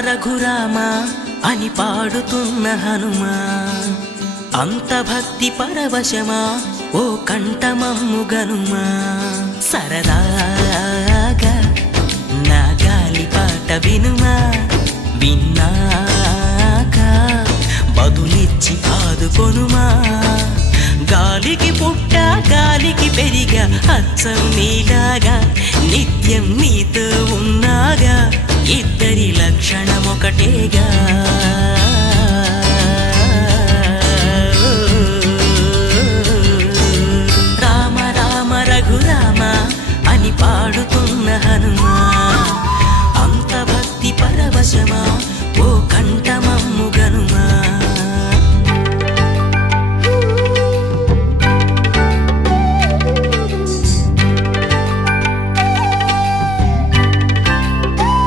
రఘురామ అని పాడుతున్న హనుమా అంత భక్తి పరవశమా ఓ కంఠమమ్ము గనుమా సరదాగా నా గాలి పాట వినుమా విన్నాక బదులిచ్చి ఆదుకొనుమా గాలికి పుట్ట గాలికి పెరిగా అచ్చం నీలాగా నిత్యం నీతో